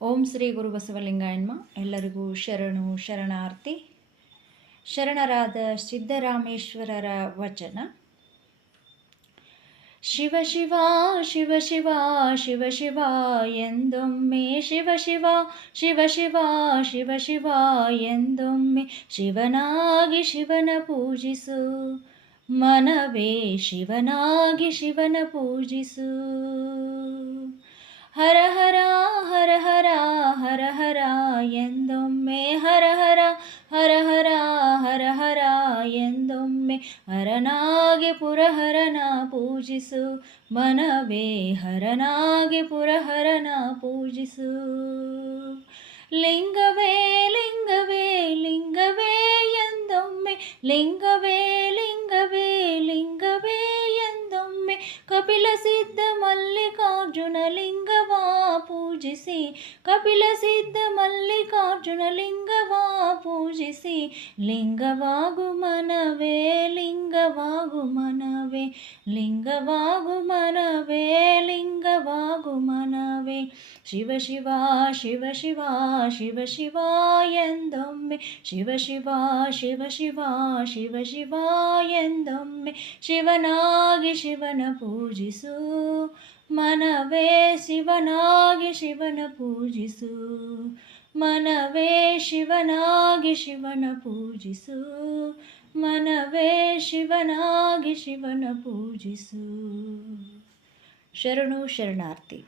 ಓಂ ಶ್ರೀ ಗುರು ಬಸವಲಿಂಗಾಯ ನಮಃ. ಎಲ್ಲರಿಗೂ ಶರಣು ಶರಣಾರ್ಥಿ. ಶರಣರಾದ ಸಿದ್ದರಾಮೇಶ್ವರರ ವಚನ. ಶಿವ ಶಿವ ಶಿವ ಶಿವ ಶಿವ ಶಿವ ಎಂದೊಮ್ಮೆ ಶಿವ ಶಿವ ಶಿವ ಶಿವ ಶಿವ ಶಿವ ಎಂದೊಮ್ಮೆ ಶಿವನಾಗಿ ಶಿವನ ಪೂಜಿಸು ಮನವೇ, ಶಿವನಾಗಿ ಶಿವನ ಪೂಜಿಸು. ಹರ ಹರ ಹರ ಹರ ಹರ ಹರ ಎಂದೊಮ್ಮೆ ಹರ ಹರ ಹರ ಹರ ಹರ ಹರ ಎಂದೊಮ್ಮೆ ಹರನಾಗಿ ಪುರಹರನ ಪೂಜಿಸು ಮನವೇ, ಹರನಾಗಿ ಪುರಹರನ ಪೂಜಿಸು. ಲಿಂಗವೇ ಲಿಂಗವೇ ಲಿಂಗವೇ ಎಂದೊಮ್ಮೆ ಲಿಂಗವೇ ಲಿಂಗವೇ ಲಿಂಗವೇ ಎಂದೊಮ್ಮೆ ಕಪಿಲ ಸಿದ್ಧ ಮಲ್ಲಿಕಾರ್ಜುನ ಲಿಂಗವಾ ಪೂಜಿಸಿ, ಕಪಿಲ ಸಿದ್ಧ ಮಲ್ಲಿಕಾರ್ಜುನ ಲಿಂಗವಾ ಪೂಜಿಸಿ. ಲಿಂಗವಾಗು ಮನವೇ, ಲಿಂಗವಾಗು ಮನವೇ, ಲಿಂಗವಾಗು ಮನವೇ, ಲಿಂಗವಾಗು ಮನವೇ. ಶಿವ ಶಿವ ಶಿವ ಶಿವ ಶಿವ ಶಿವ ಎಂದೊಮ್ಮೆ ಶಿವ ಶಿವ ಶಿವ ಶಿವ ಶಿವ ಶಿವ ಎಂದೊಮ್ಮೆ ಶಿವನಾಗಿ ಶಿವನ ಪೂಜಿಸು ಮನವೇ, ಶಿವನಾಗಿ ಶಿವನ ಪೂಜಿಸು ಮನವೇ, ಶಿವನಾಗಿ ಶಿವನ ಪೂಜಿಸು ಮನವೇ, ಶಿವನಾಗಿ ಶಿವನ ಪೂಜಿಸು. ಶರಣು ಶರಣಾರ್ಥಿ.